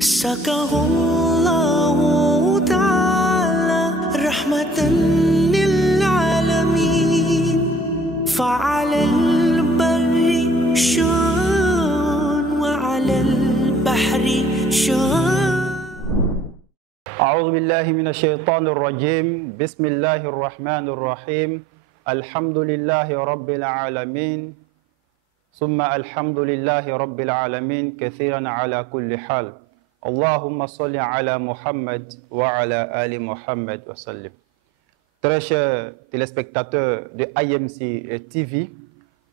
سكه الله تعالى رحمة للعالمين فعلى البر شان وعلى البحر شان. أعوذ بالله من الشيطان الرجيم. بسم الله الرحمن الرحيم. الحمد لله رب العالمين ثم الحمد لله رب العالمين كثيرا على كل حال. اللهم صل على محمد وعلى آل محمد وسلم. Très chers téléspectateurs de IMC TV,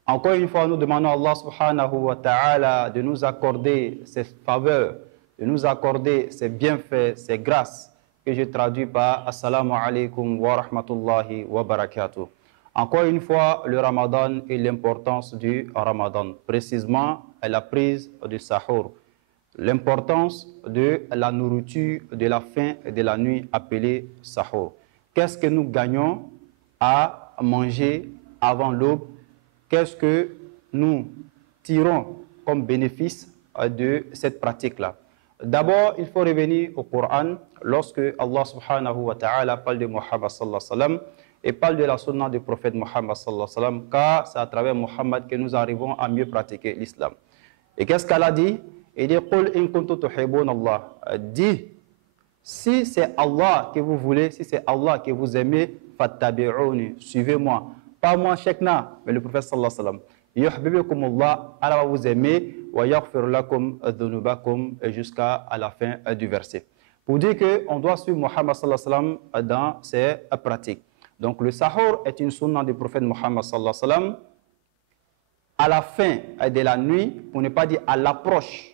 encore une fois nous demandons à Allah subhanahu wa ta'ala de nous accorder ses faveurs, de nous accorder ses bienfaits, ses grâces, que je traduis par Assalamu alaikum wa rahmatullahi wa barakatuh. Encore une fois, le Ramadan et l'importance du Ramadan, précisément la prise du sahur, l'importance de la nourriture de la faim et de la nuit appelée sahur. Qu'est-ce que nous gagnons à manger avant l'aube? Qu'est-ce que nous tirons comme bénéfice de cette pratique-là? D'abord, il faut revenir au Coran lorsque Allah subhanahu wa ta'ala parle de Muhammad sallallahu alayhi wa sallam et parle de la sunna du prophète Muhammad sallallahu alayhi wa sallam, car c'est à travers Muhammad que nous arrivons à mieux pratiquer l'islam. Et qu'est-ce qu'Allah dit? Il dit Qul in kuntum tuhibbuna Allah. Dis, si c'est Allah que vous voulez, si c'est Allah que vous aimez, fattabi'uni, suivez-moi. Pas moi, Sheikhna, mais le prophète sallallahu alayhi wa sallam. Yuhibbukum Allah, Allah va vous aimer, wa yaghfir lakum dhunubakum, jusqu'à la fin du verset. Pour dire qu'on doit suivre Muhammad sallallahu alayhi wa sallam dans ses pratiques. Donc le sahur est une sunna du prophète Muhammad sallallahu alayhi wa sallam. À la fin de la nuit, pour ne pas dire à l'approche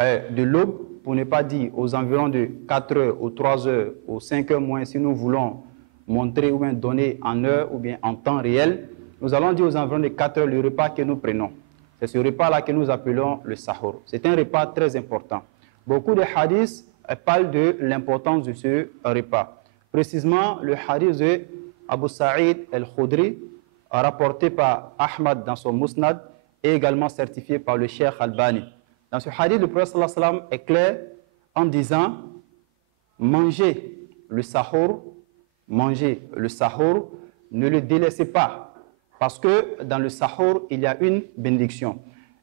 de l'aube, pour ne pas dire aux environs de 4 heures ou 3 heures ou 5 heures moins, si nous voulons montrer ou bien donner en heure ou bien en temps réel, nous allons dire aux environs de 4 heures le repas que nous prenons. C'est ce repas-là que nous appelons le sahur. C'est un repas très important. Beaucoup de hadiths parlent de l'importance de ce repas. Précisément, le hadith de Abu Sa'id al-Khudri, rapporté par Ahmad dans son Musnad, et également certifié par le Cheikh Albani. Dans ce hadith, le prophète sallallahu alayhi wa sallam est clair en disant mangez le sahur, ne le délaissez pas, parce que dans le sahur, il y a une bénédiction.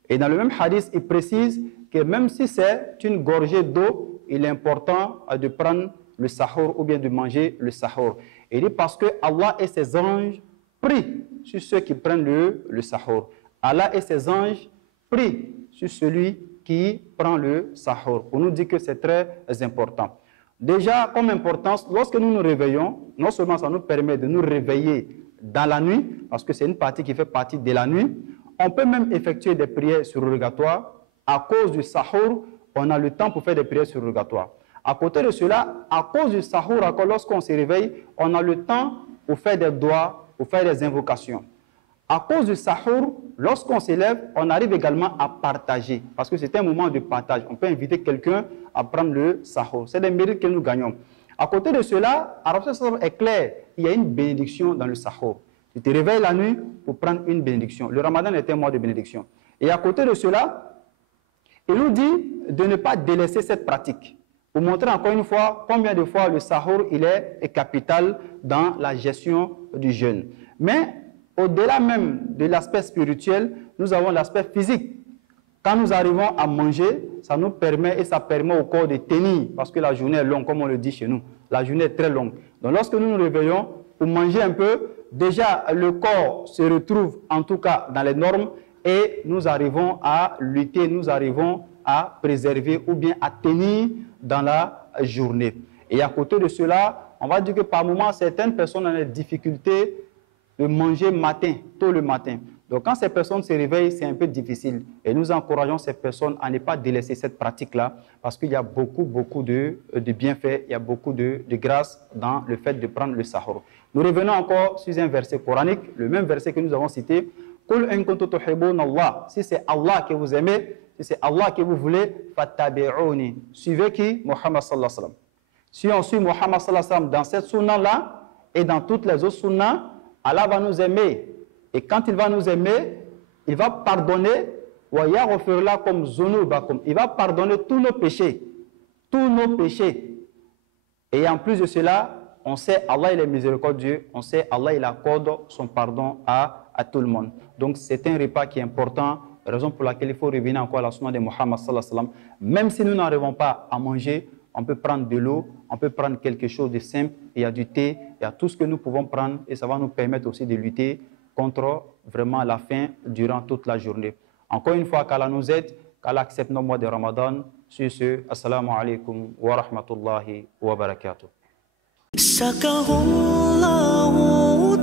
Et dans le même hadith, il précise que même si c'est une gorgée d'eau, il est important de prendre le sahur ou bien de manger le sahur. Il dit parce que Allah et ses anges prient sur ceux qui prennent le sahur. Allah et ses anges prient sur celui qui prend le sahur. Pour nous dire que c'est très important. Déjà, comme importance, lorsque nous nous réveillons, non seulement ça nous permet de nous réveiller dans la nuit, parce que c'est une partie qui fait partie de la nuit, on peut même effectuer des prières surrogatoires. À cause du sahur, on a le temps pour faire des prières surrogatoires. À côté de cela, à cause du sahur, lorsqu'on se réveille, on a le temps pour faire des doigts, pour faire des invocations. À cause du sahur, lorsqu'on s'élève, on arrive également à partager, parce que c'est un moment de partage. On peut inviter quelqu'un à prendre le sahur. C'est des mérites que nous gagnons. À côté de cela, Arab est clair, il y a une bénédiction dans le sahur. Tu te réveilles la nuit pour prendre une bénédiction. Le Ramadan est un mois de bénédiction. Et à côté de cela, il nous dit de ne pas délaisser cette pratique. Pour montrer encore une fois combien de fois le sahur il est capital dans la gestion du jeûne. Mais au-delà même de l'aspect spirituel, nous avons l'aspect physique. Quand nous arrivons à manger, ça nous permet et ça permet au corps de tenir, parce que la journée est longue, comme on le dit chez nous. La journée est très longue. Donc lorsque nous nous réveillons pour manger un peu, déjà le corps se retrouve en tout cas dans les normes et nous arrivons à lutter, nous arrivons à préserver ou bien à tenir dans la journée. Et à côté de cela, on va dire que par moment, certaines personnes ont des difficultés de manger tôt le matin. Donc quand ces personnes se réveillent, c'est un peu difficile. Et nous encourageons ces personnes à ne pas délaisser cette pratique-là, parce qu'il y a beaucoup de bienfaits, il y a beaucoup de grâce dans le fait de prendre le sahur. Nous revenons encore sur un verset coranique, le même verset que nous avons cité. Qul in kuntum tuhibbuna Allah. Si c'est Allah que vous aimez, si c'est Allah que vous voulez, fattabi'uni. Suivez qui? Muhammad sallallahu alayhi wa sallam. Si on suit Muhammad sallallahu alayhi wa sallam dans cette sunna-là et dans toutes les autres sunnas, Allah va nous aimer. Et quand il va nous aimer, il va pardonner وَيَغْفِرْ لَكُمْ ذُنُوبَكُمْ. Il va pardonner tous nos péchés. Tous nos péchés. Et en plus de cela, on sait Allah il est miséricordieux, on sait Allah il accorde son pardon à tout le monde. Donc c'est un repas qui est important, raison pour laquelle il faut revenir encore à la sunna de Muhammad sallallahu alayhi wa sallam. Même si nous n'arrivons pas à manger, on peut prendre de l'eau, on peut prendre quelque chose de simple, il y a du thé, il y a tout ce que nous pouvons prendre et ça va nous permettre aussi de lutter contre vraiment la faim durant toute la journée. Encore une fois, qu'Allah nous aide, qu'Allah accepte nos mois de Ramadan. Sur ce, assalamu alaikum wa rahmatullahi wa barakatuh. Sakahullahu